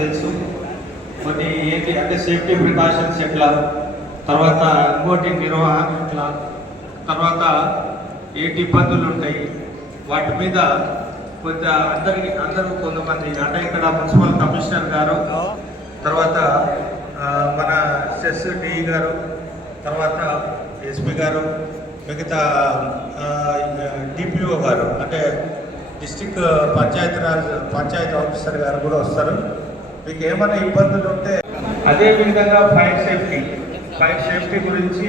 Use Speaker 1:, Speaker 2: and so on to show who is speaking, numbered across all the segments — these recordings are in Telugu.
Speaker 1: తెలుసు. కొన్ని ఏంటి అంటే సేఫ్టీ ప్రికాషన్స్ ఎట్లా? తర్వాత ఇంకోటి నిర్వహణ ఎట్లా? తర్వాత ఏంటి ఇబ్బందులు ఉంటాయి? వాటి మీద కొంత అందరికి అందరూ కొంతమంది అంటే ఇక్కడ మున్సిపల్ కమిషనర్ గారు తర్వాత మన సెస్ డిఈ గారు తర్వాత ఎస్పీ గారు మిగతా డిపిఓ గారు అంటే డిస్టిక్ పంచాయతీరాజ్ పంచాయతీ ఆఫీసర్ గారు కూడా వస్తారు. మీకు ఏమైనా ఇబ్బందులు ఉంటే అదే విధంగా ఫైర్ సేఫ్టీ ఫైర్ సేఫ్టీ గురించి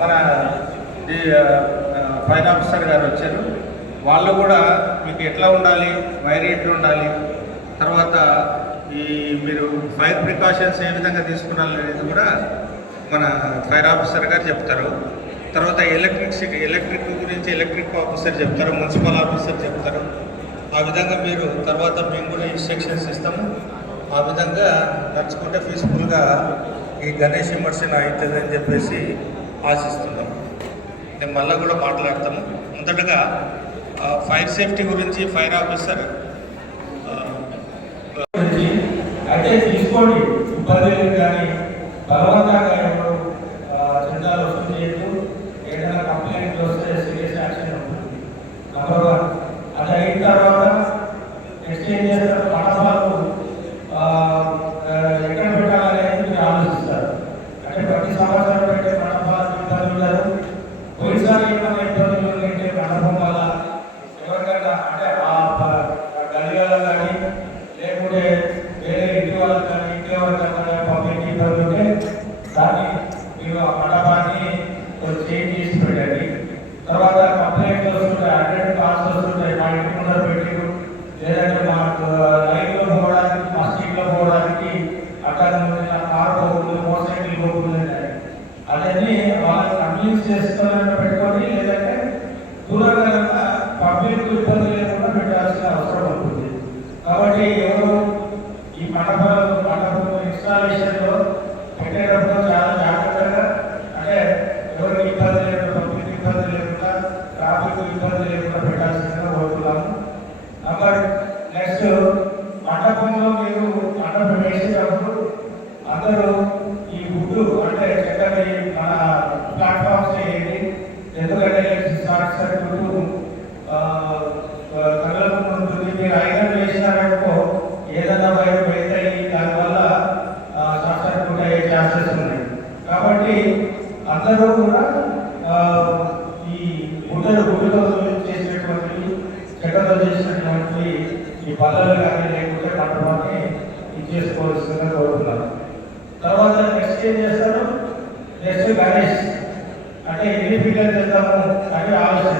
Speaker 1: మన ఫైర్ ఆఫీసర్ గారు వచ్చారు. వాళ్ళు కూడా మీకు ఎట్లా ఉండాలి వైర్ ఎట్లా ఉండాలి తర్వాత ఈ మీరు ఫైర్ ప్రికాషన్స్ ఏ విధంగా తీసుకున్నాలి అనేది కూడా మన ఫైర్ ఆఫీసర్ గారు చెప్తారు. తర్వాత ఎలక్ట్రిసిటీ ఎలక్ట్రిక్ గురించి ఎలక్ట్రిక్ ఆఫీసర్ చెప్తారు మున్సిపల్ ఆఫీసర్ చెప్తారు. ఆ విధంగా మీరు తర్వాత మేము కూడా ఇన్స్ట్రక్షన్స్ ఇస్తాము. ఆ విధంగా నడుచుకుంటే పీస్ఫుల్గా ఈ గణేష్ విమర్శన అవుతుందని చెప్పేసి ఆశిస్తున్నాం. నేను మళ్ళీ కూడా మాట్లాడతాము మొదటగా ఆ, ఫైర్ సేఫ్టీ గురించి ఫైర్ ఆఫీసర్ ఆ,
Speaker 2: తీసుకోండి ఇబ్బంది లేదు కానీ బలవంతంగా ఎవరు చందాలు వసూలు చేయొద్దు ఏదైనా కంప్లైంట్ వస్తే సీరియస్ యాక్షన్ ఉంటుంది నెంబర్ వన్ అది అయిన తర్వాత నెక్స్ట్ ఏం చేస్తారు మండపాలు ఆ, ఆ, ఎక్కడ పెట్టాలనేది మీరు ఆలోచిస్తారు అంటే ప్రతి సంవత్సరం పెట్టే మండపాలు ఇబ్బంది ఉండదు పోయినసారి ఏమైనా ఇబ్బందులు ఉంటే మండపం వల్ల ఎవరికైనా అంటే ఆ ప- ఆ గడియాల కానీ లేకుంటే వేరే ఇంటి వాళ్ళకి కానీ ఇంటి వాళ్ళకి కానీ పబ్లిక్ ఇబ్బంది ఉంటే దాన్ని మీరు ఆ మండపాన్ని కొంచెం చేంజ్ చేసి పెట్టండి తర్వాత కంప్లైంట్ వస్తుంటాయి హండ్రెడ్ కాల్స్ వస్తుంటాయి మా ఇంటి ముందర పెట్టి లేదంటే మాకు లైన్లో పోవడానికి మా స్ట్రీట్లో పోవడానికి అక్కడ నుండి నా కార్ పోతుంది మోటార్ సైకిల్ పోతుంది అని. అదన్నీ వాళ్ళని కన్విన్స్ చేసుకోవాలని పెట్టుకొని లేదంటే దూరంగా పబ్లిక్ ఇబ్బంది లేకుండా పెట్టాల్సిన అవసరం ఉంటుంది కాబట్టి ఎవరు ఈ మండపం ఇన్స్టాలేషన్లో పెట్టేటప్పుడు చాలా జాగ్రత్తగా అంటే ఎవరికి ఇబ్బంది లేకుండా పబ్లిక్ ఇబ్బంది లేకుండా ట్రాఫిక్ ఇబ్బంది లేకుండా పెట్టాల్సిందిగా కోరుతున్నాము. నంబర్ నెక్స్ట్ మండపంలో మీరు మండపం వేసేటప్పుడు అందరూ ఈ గుడ్డు అంటే చక్కటి సర్క్యూట్ ఉన్నాయి. కాబట్టి అందరూ కూడా ఈ గుడ్డలు గుడ్డతో చేసినటువంటి చెక్కతో చేసినటువంటి ఈ పల్లెలు కానీ లేకుంటే మండపాన్ని ఇచ్చేసుకోవాల్సిందిగా కోరుతున్నారు తర్వాత నెక్స్ట్ ఏం చేస్తారు? నెక్స్ట్ గణేష్. అంటే ఎన్ని ఫిగర్ చేస్తాము అని ఆలోచన.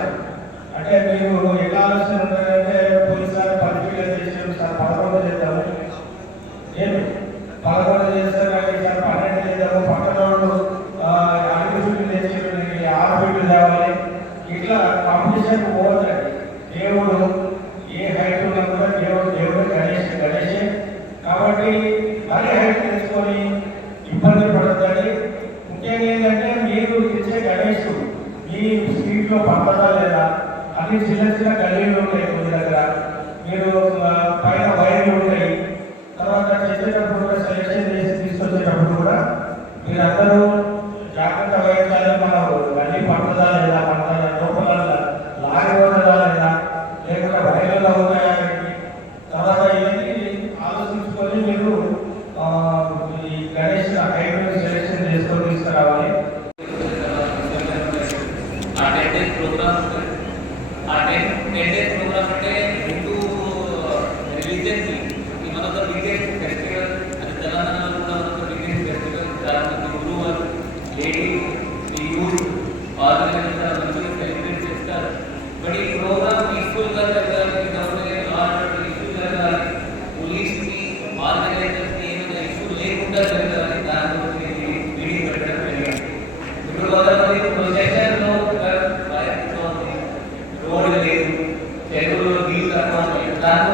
Speaker 2: అంటే మీరు ఎలా ఆలోచన ఉంటారంటే పోయినసారి పది ఫిగర్ చేసాము సార్ పదకొండు చేద్దాము ఏమి? పదకొండు చేస్తారు కానీ ఈసారి పన్నెండు చేద్దాము పక్కన వాళ్ళు ఆ, ఐదు ఫీట్లు తెచ్చారు నేను ఆరు ఫీట్లు తేవాలి ఇట్లా కాంపిటీషన్ పోతాయి దేవుడు ఏ హైట్ ఉన్నా కూడా దేవుడు దేవుడు గణేష్ గణేషే. కాబట్టి మరీ హైట్ తెలుసుకొని ఇబ్బంది పడుతుంది ముఖ్యంగా ఏంటంటే మీరు ఇచ్చే గణేష్ మీ స్ట్రీట్లో పంపదా లేదా? అన్ని చిన్న చిన్న గల్లీలు ఉంటాయి కొన్ని దగ్గర. మీరు పైన వైర్లు ఉంటాయి. ఆ
Speaker 3: టెన్ టెన్ డేస్ ప్రోగ్రామ్ అంటే tentang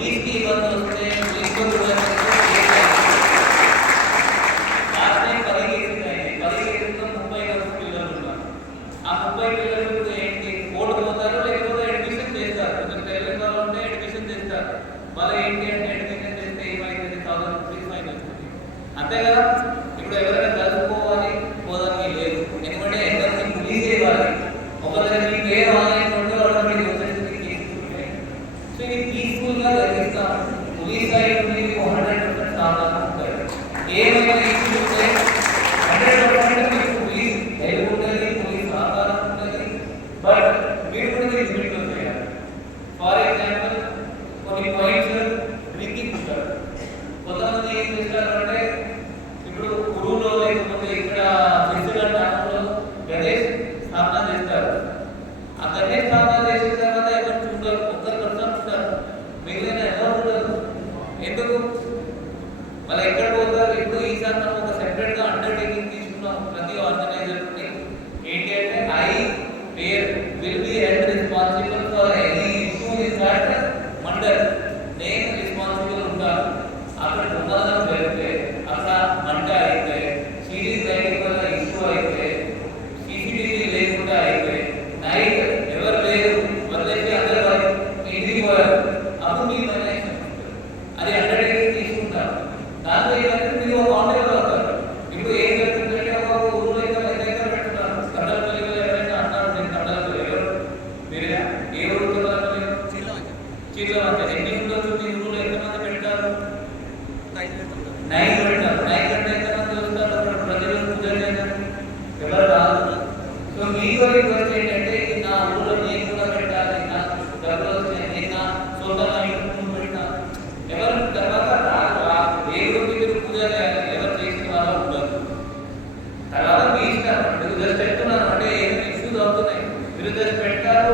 Speaker 3: ಪ್ರೀತಿ ಬಂದಂತೆ లీగల్ వరకు ఏంటంటే నా ఊళ్ళో నేను కూడా పెట్టాలి నా డబ్బులు వస్తున్నాయి నేను నా సొంతంగా ఇంట్లో ఎవరు తర్వాత దేవుడి పూజ ఎవరు చేసిన వాళ్ళ ఉండదు తర్వాత మీ ఇష్టం మీరు జస్ట్ పెట్టున్నారు అంటే ఏమైనా ఇష్యూస్ అవుతున్నాయి. మీరు జస్ట్ పెట్టారు